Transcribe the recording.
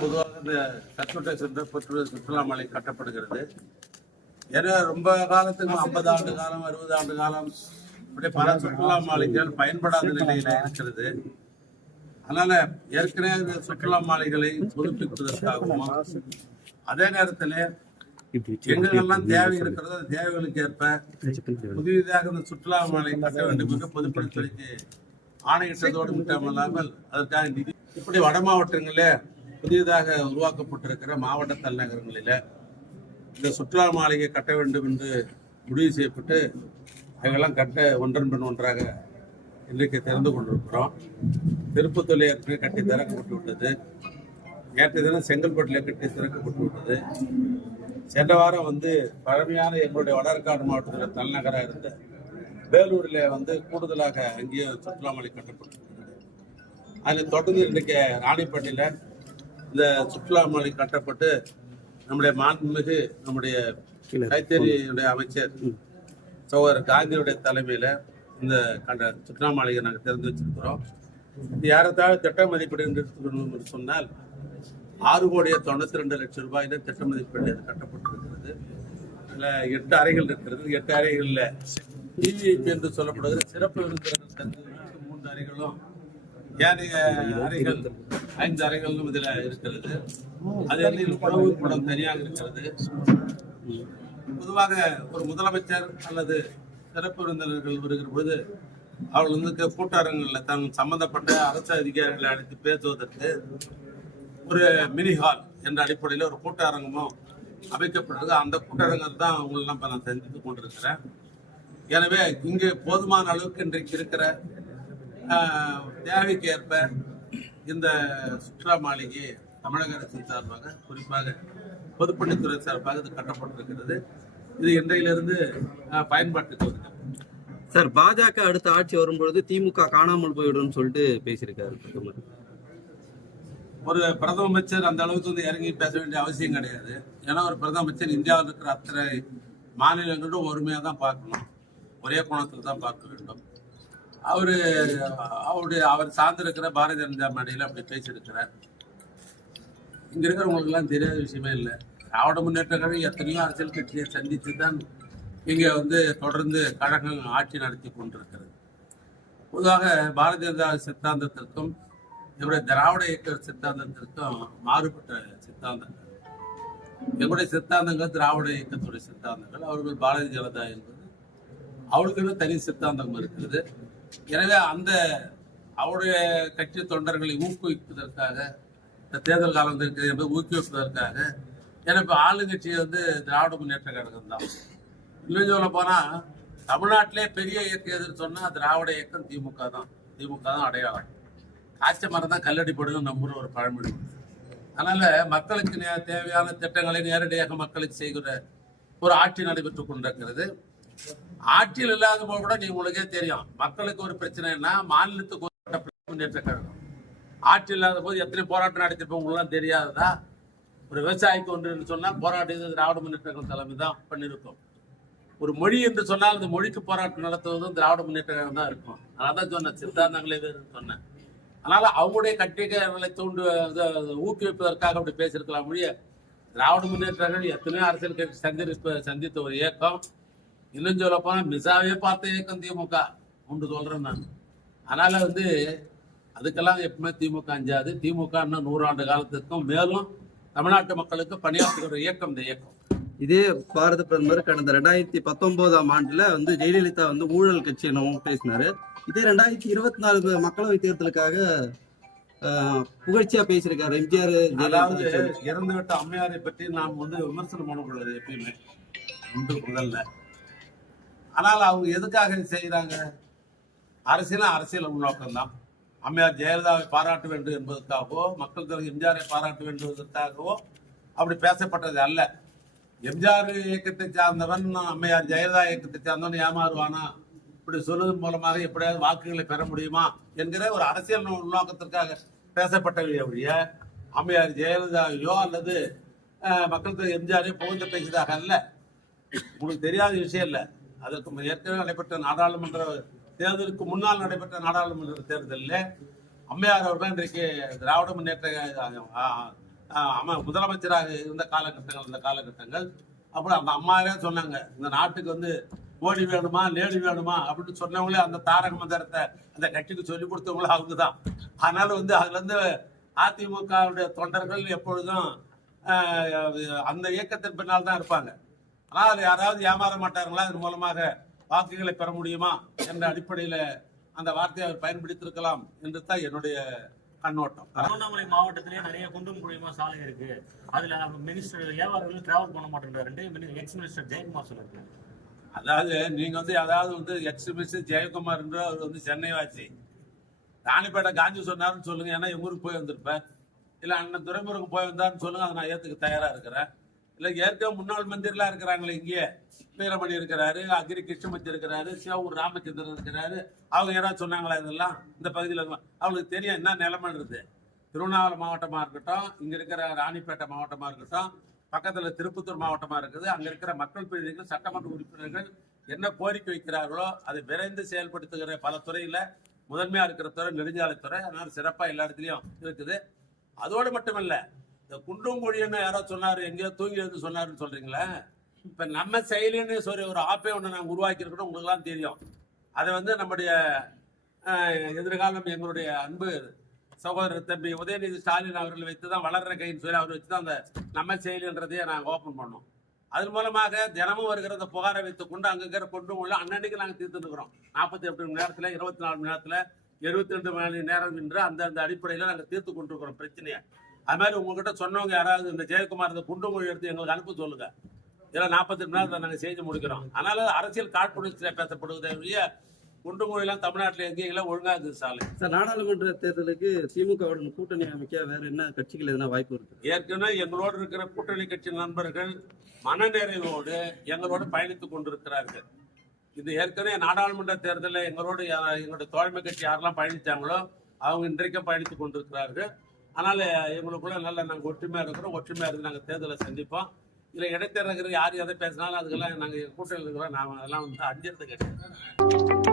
பொதுவாக இந்த கட்டுரை சென்ற பெற்று சுற்றுலா மலை கட்டப்படுகிறது. ஏன்னா ரொம்ப காலத்துக்கு ஐம்பது ஆண்டு காலம் அறுபது ஆண்டு காலம் இப்படி பல சுற்றுலா மாளிகைகள் பயன்படாத நிலையில இருக்கிறது. அதனால ஏற்கனவே இந்த சுற்றுலா மாளிகளை புதுப்பிப்பதற்காகவும் அதே நேரத்தில் எங்கெல்லாம் தேவை இருக்கிறதோ அந்த தேவைகளுக்கு ஏற்ப புதிதாக இந்த சுற்றுலா மாலை கட்ட வேண்டும் என்று பொதுப்பணித்துறைக்கு ஆணையிட்டதோடு மட்டுமல்லாமல் அதற்காக நிதி இப்படி வட மாவட்டங்களில் புதியதாக உருவாக்கப்பட்டிருக்கிற மாவட்ட தலைநகரங்களில் இந்த சுற்றுலா மாளிகை கட்ட வேண்டும் என்று முடிவு செய்யப்பட்டு அவையெல்லாம் கட்ட ஒன்றன் பின் ஒன்றாக இன்றைக்கு திறந்து கொண்டிருக்கிறோம். திருப்பத்தூர் ஏற்கனவே கட்டி திறக்கப்பட்டு விட்டது நேற்று தினம் செங்கல்பட்டில் கட்டி திறக்கப்பட்டு விட்டது சென்ற வாரம் வந்து பழமையான எங்களுடைய வடற்காடு மாவட்டத்தில் தலைநகராக இருந்த வேலூரில் வந்து கூடுதலாக அங்கேயே சுற்றுலா மலை கட்டப்பட்டிருக்கிறது. அதில் தொடர்ந்து இன்றைக்கு ராணிப்பேட்டையில் இந்த சுற்றுலா மலை கட்டப்பட்டு நம்முடைய மாண்புமிகு நம்முடைய கைத்தறியுடைய அமைச்சர் சோழர் காந்தியுடைய தலைமையில் இந்த கண்ட சுற்றுலா மாளிகை நாங்கள் திறந்து வச்சிருக்கிறோம். ஏறத்தாழ திட்ட மதிப்பீடு சொன்னால் ஆறு கோடியே தொண்ணூத்தி ரெண்டு லட்சம் ரூபாயில திட்ட மதிப்பீடு கட்டப்பட்டிருக்கிறது. அதில் எட்டு அறைகள் இருக்கிறது. எட்டு அறைகளில் டிவிஐபி என்று சொல்லப்படுகிற சிறப்பு தங்குவதற்கு மூன்று அறைகளும். ஏனைய அறைகள் ஐந்து அறைகளும் இதில் இருக்கிறது. அதில் உணவு கூடம் தனியாக இருக்கிறது. பொதுவாக ஒரு முதலமைச்சர் அல்லது சிறப்பு விருந்தினர்கள் வருகிற பொழுது அவர்கள் வந்து கூட்டரங்களில் தம் சம்பந்தப்பட்ட அரசு அதிகாரிகளை அழைத்து பேசுவதற்கு ஒரு மினி ஹால் என்ற அடிப்படையில் ஒரு கூட்டரங்கமும் அமைக்கப்பட்டிருக்கு அந்த கூட்டரங்கில் தான் உங்களெல்லாம் இப்போ நான் சந்தித்து கொண்டிருக்கிறேன். எனவே இங்கு போதுமான அளவுக்கு இன்றைக்கு இருக்கிற தேவைக்கு ஏற்ப இந்த சுற்றுலா மாளிகை தமிழக அரசின் சார்பாக குறிப்பாக பொதுப்பணித்துறை சார்பாக இது கட்டப்பட்டிருக்கிறது. இது இன்றையிலிருந்து பயன்பாட்டுக்கு வருகிறது சார் பாஜக அடுத்த ஆட்சி வரும்பொழுது திமுக காணாமல் போயிடும்னு சொல்லிட்டு பேசியிருக்காரு பிரதமர். ஒரு பிரதம அமைச்சர் அந்த அளவுக்கு வந்து இறங்கி பேச வேண்டிய அவசியம் கிடையாது. ஏன்னா ஒரு பிரதம அமைச்சர் இந்தியாவில் இருக்கிற அத்தனை மாநிலங்களும் ஒருமையாக தான் பார்க்கணும். ஒரே கோணத்தில் தான் பார்க்க வேண்டும். அவரு அவருடைய அவர் சார்ந்திருக்கிற பாரதிய ஜனதா மேடையில் அப்படி பேசியிருக்கிறார் இங்க இருக்கிறவங்களுக்கெல்லாம் தெரியாத விஷயமே இல்லை. திராவிட முன்னேற்ற கழகம் எத்தனையோ அரசியல் கட்சியை சந்தித்து தான் இங்க வந்து தொடர்ந்து கழகம் ஆட்சி நடத்தி கொண்டிருக்கிறது. பொதுவாக பாரதிய ஜனதா சித்தாந்தத்திற்கும் இவருடைய திராவிட இயக்க சித்தாந்தத்திற்கும் மாறுபட்ட சித்தாந்தங்கள். எங்களுடைய சித்தாந்தங்கள் திராவிட இயக்கத்துடைய சித்தாந்தங்கள் அவர்கள் பாரதிய ஜனதா என்பது. அவர்களுக்கு தனி சித்தாந்தம் இருக்கிறது. எனவே அந்த அவருடைய கட்சி தொண்டர்களை ஊக்குவிப்பதற்காக இந்த தேர்தல் காலம் இருக்கிறது என்பதை ஊக்குவிப்பதற்காக ஏன்னா இப்போ ஆளுங்கட்சி வந்து திராவிட முன்னேற்ற கழகம் தான். இன்னும் சொல்ல போனால் தமிழ்நாட்டிலே பெரிய இயக்கம் எதுன்னு சொன்னால் திராவிட இயக்கம் திமுக தான். திமுக தான் அடையாளம். காய்ச்ச மரம் தான் கல்லடிப்படுன்னு நம்புற ஒரு பழமொழி. அதனால மக்களுக்கு நே- தேவையான திட்டங்களை நேரடியாக மக்களுக்கு செய்கிற ஒரு ஆட்சி நடைபெற்று கொண்டிருக்கிறது. ஆட்சியில் இல்லாத போது கூட நீ உங்களுக்கே தெரியும். மக்களுக்கு ஒரு பிரச்சனைனா மாநிலத்துக்கு முன்னேற்ற கழகம். ஆட்சி இல்லாத போது எத்தனை போராட்டம் நடத்திருப்போம் உங்களுக்குலாம் தெரியாததா? ஒரு விவசாயிக்கு ஒன்று சொன்னால் போராட்டம் திராவிட முன்னேற்ற கழகம் தலைமை தான் பண்ணியிருக்கோம். ஒரு மொழி என்று சொன்னால் அந்த மொழிக்கு போராட்டம் நடத்துவதும் திராவிட முன்னேற்ற கழகம் தான் இருக்கும். அதனால தான் சொன்னேன் சித்தாந்தங்களே சொன்னேன். அதனால அவங்களுடைய கட்சிகளை தூண்டு ஊக்குவிப்பதற்காக அப்படி பேசியிருக்கலாம் மொழிய திராவிட முன்னேற்ற கழகம் எத்தனையோ அரசியல் கட்சி சந்திப்ப சந்தித்த ஒரு இயக்கம். இன்னும் சொல்ல போனா மிசாவே பார்த்த இயக்கம் திமுக ஒன்று சொல்றேன் நான். அதனால வந்து அதுக்கெல்லாம் எப்பவுமே திமுக அஞ்சாது. திமுக இன்னும் நூறாண்டு காலத்துக்கும் மேலும் தமிழ்நாட்டு மக்களுக்கு பணியாற்றுகிற இயக்கம் இந்த இயக்கம். இதே பாரத பிரதமர் கடந்த ரெண்டாயிரத்தி பத்தொன்பதாம் ஆண்டுல வந்து ஜெயலலிதா வந்து ஊழல் கட்சி என்னவும் பேசினாரு. இதே ரெண்டாயிரத்தி இருபத்தி நாலு மக்களவை தேர்தலுக்காக ஆஹ், புகழ்ச்சியா பேசியிருக்காரு எம்ஜிஆர் அதாவது இறந்துவிட்ட அம்மையாரை பற்றி நாம் வந்து விமர்சனம் பண்ணக்கூடாது எப்பயுமே. ஒன்று முதல்ல ஆனால் அவங்க எதுக்காக இது செய்கிறாங்க? அரசியலும் அரசியல் உள்நோக்கம்தான். அம்மையார் ஜெயலலிதாவை பாராட்ட வேண்டும் என்பதற்காகவோ மக்கள் தலைவர் எம்ஜிஆரை பாராட்ட வேண்டும் என்பதற்காகவோ அப்படி பேசப்பட்டது அல்ல. எம்ஜிஆர் இயக்கத்தை சார்ந்தவன் அம்மையார் ஜெயலலிதா இயக்கத்தை சார்ந்தவன் ஏமாறுவானா? இப்படி சொல்வதன் மூலமாக எப்படியாவது வாக்குகளை பெற முடியுமா என்கிற ஒரு அரசியல் உள்நோக்கத்திற்காக பேசப்பட்டவை ஒழிய அம்மையார் ஜெயலலிதாவையோ அல்லது மக்கள் தலைவர் எம்ஜிஆரையோ புகழ்ந்து பேசியதாக அல்ல. உங்களுக்கு தெரியாத விஷயம் இல்லை. அதற்கு ஏற்கனவே நடைபெற்ற நாடாளுமன்ற தேர்தலுக்கு முன்னால் நடைபெற்ற நாடாளுமன்ற தேர்தலில் அம்மையார் அவர்கள் இன்றைக்கு திராவிட முன்னேற்ற அம்மா முதலமைச்சராக இருந்த காலகட்டங்கள் அந்த காலகட்டங்கள். அப்புறம் அந்த அம்மாவே சொன்னாங்க இந்த நாட்டுக்கு வந்து மோடி வேணுமா லேடி வேணுமா அப்படின்னு சொன்னவங்களே அந்த தாரக மந்திரத்தை அந்த கட்சிக்கு சொல்லி கொடுத்தவங்களும் அவங்க தான் அதனால வந்து அதுலேருந்து அதிமுகவுடைய தொண்டர்கள் எப்பொழுதும் அந்த இயக்கத்தின் பின்னால் தான் இருப்பாங்க. ஆனால் அதில் யாராவது ஏமாற மாட்டார்களா? இதன் மூலமாக வாக்குகளை பெற முடியுமா? என்ற அடிப்படையில் அந்த வார்த்தையை அவர் பயன்படுத்தியிருக்கலாம் என்று தான் என்னுடைய கண்ணோட்டம். திருவண்ணாமலை மாவட்டத்திலேயே நிறைய குண்டும் குழியுமா சாலை இருக்கு. அதுல மினிஸ்டர் ஏவார்கள் டிராவல் பண்ண மாட்டேன்றாரு. எக்ஸ் மினிஸ்டர் ஜெயக்குமார் சொல்லிருக்கு அதாவது நீங்க வந்து அதாவது வந்து எக்ஸ்பிரஸ் ஜெயக்குமார் என்ற அவர் வந்து சென்னை வாசி. ராணிப்பேட்டை காந்தி சொன்னாருன்னு சொல்லுங்க. ஏன்னா எங்க ஊருக்கு போய் வந்திருப்பேன். இல்ல அண்ணன் துறைமுருகன் போய் வந்தாருன்னு சொல்லுங்க. அதை நான் ஏத்துக்க தயாரா இருக்கிறேன். இல்லை ஏற்கனவே முன்னாள் மந்திரிலாம் இருக்கிறாங்களே இங்கே. வீரமணி இருக்கிறாரு அக்ரி கிருஷ்ணமூர்த்தி இருக்கிறாரு சிவூர் ராமச்சந்திரன் இருக்கிறாரு. அவங்க யாராவது சொன்னாங்களா இதெல்லாம்? இந்த பகுதியில் அவங்களுக்கு தெரியும் என்ன நிலைமைன்றது திருவண்ணாமலை மாவட்டமாக இருக்கட்டும் இங்கே இருக்கிற ராணிப்பேட்டை மாவட்டமாக இருக்கட்டும் பக்கத்தில் திருப்பத்தூர் மாவட்டமாக இருக்குது. அங்கே இருக்கிற மக்கள் பிரதிநிதிகள் சட்டமன்ற உறுப்பினர்கள் என்ன கோரிக்கை வைக்கிறார்களோ அதை விரைந்து செயல்படுத்துகிற பல துறையில் முதன்மையாக இருக்கிற துறை நெடுஞ்சாலைத்துறை அதனால் சிறப்பாக எல்லா இடத்துலையும் இருக்குது. அதோடு மட்டுமல்ல இந்த குண்டும் குழின்னு யாரோ சொன்னாரு? எங்கேயோ தூங்கி எழுந்து சொன்னாருன்னு சொல்றீங்களே? இப்ப நம்ம செயலின்னு சொல்லி ஒரு ஆப்பே ஒன்று நாங்கள் உருவாக்கியிருக்கணும் உங்களுக்குலாம் தெரியும். அதை வந்து நம்முடைய எதிர்காலம் எங்களுடைய அன்பு சகோதரர் தம்பி உதயநிதி ஸ்டாலின் அவர்கள் வைத்து தான் வளர்ற கைன்னு சொல்லி அவர் வச்சு தான் அந்த நம்ம செயலின்றதையே நாங்கள் ஓப்பன் பண்ணோம். அதன் மூலமாக தினமும் வருகிற அந்த புகாரை வைத்து கொண்டு அங்கங்கே இருக்கிற கொண்டு உள்ள அன்னன்னைக்கு நாங்கள் தீர்த்துட்டு நாற்பத்தி எட்டு மணி நேரத்தில் இருபத்தி நாலு மணி நேரத்தில் எழுபத்தி ரெண்டு மணி நேரம் என்று அந்த அந்த அடிப்படையில் நாங்கள் தீர்த்து கொண்டிருக்கிறோம் பிரச்சனையை. அது மாதிரி உங்ககிட்ட சொன்னவங்க யாராவது இந்த ஜெயக்குமார் இந்த குண்டு மொழி எடுத்து எங்களுக்கு அனுப்ப சொல்லுங்க. இதெல்லாம் நாற்பத்தி மணி நேரத்தில் நாங்கள் செஞ்சு முடிக்கிறோம். அதனால அரசியல் காழ்ப்புணர்ச்சியில் பேசப்படுவதை ஒழிய குண்டு மொழியெல்லாம் தமிழ்நாட்டில் எங்கேயும் ஒழுங்கா இருக்குது சாலை? சார் நாடாளுமன்ற தேர்தலுக்கு திமுகவுடன் கூட்டணி அமைக்க வேற என்ன கட்சிகள் எதனா வாய்ப்பு இருக்கு? ஏற்கனவே எங்களோடு இருக்கிற கூட்டணி கட்சி நண்பர்கள் மனநிறைவோடு எங்களோடு பயணித்துக் கொண்டிருக்கிறார்கள். இது ஏற்கனவே நாடாளுமன்ற தேர்தலில் எங்களோடு எங்களுடைய தோழமை கட்சி யாரெல்லாம் பயணித்தாங்களோ அவங்க இன்றைக்கும் பயணித்துக் கொண்டிருக்கிறார்கள். அதனால எங்களுக்குள்ள நல்ல நாங்கள் ஒற்றுமையாக இருக்கிறோம். ஒற்றுமையாக இருந்து நாங்கள் தேர்தலை சந்திப்போம். இதில் இடைத்தரகர் யார் எதை பேசினாலும் அதுக்கெல்லாம் நாங்கள் கூட்டத்தில் இருக்கிறோம். நாங்கள் அதெல்லாம் வந்து அஞ்சிருந்து கிடையாது.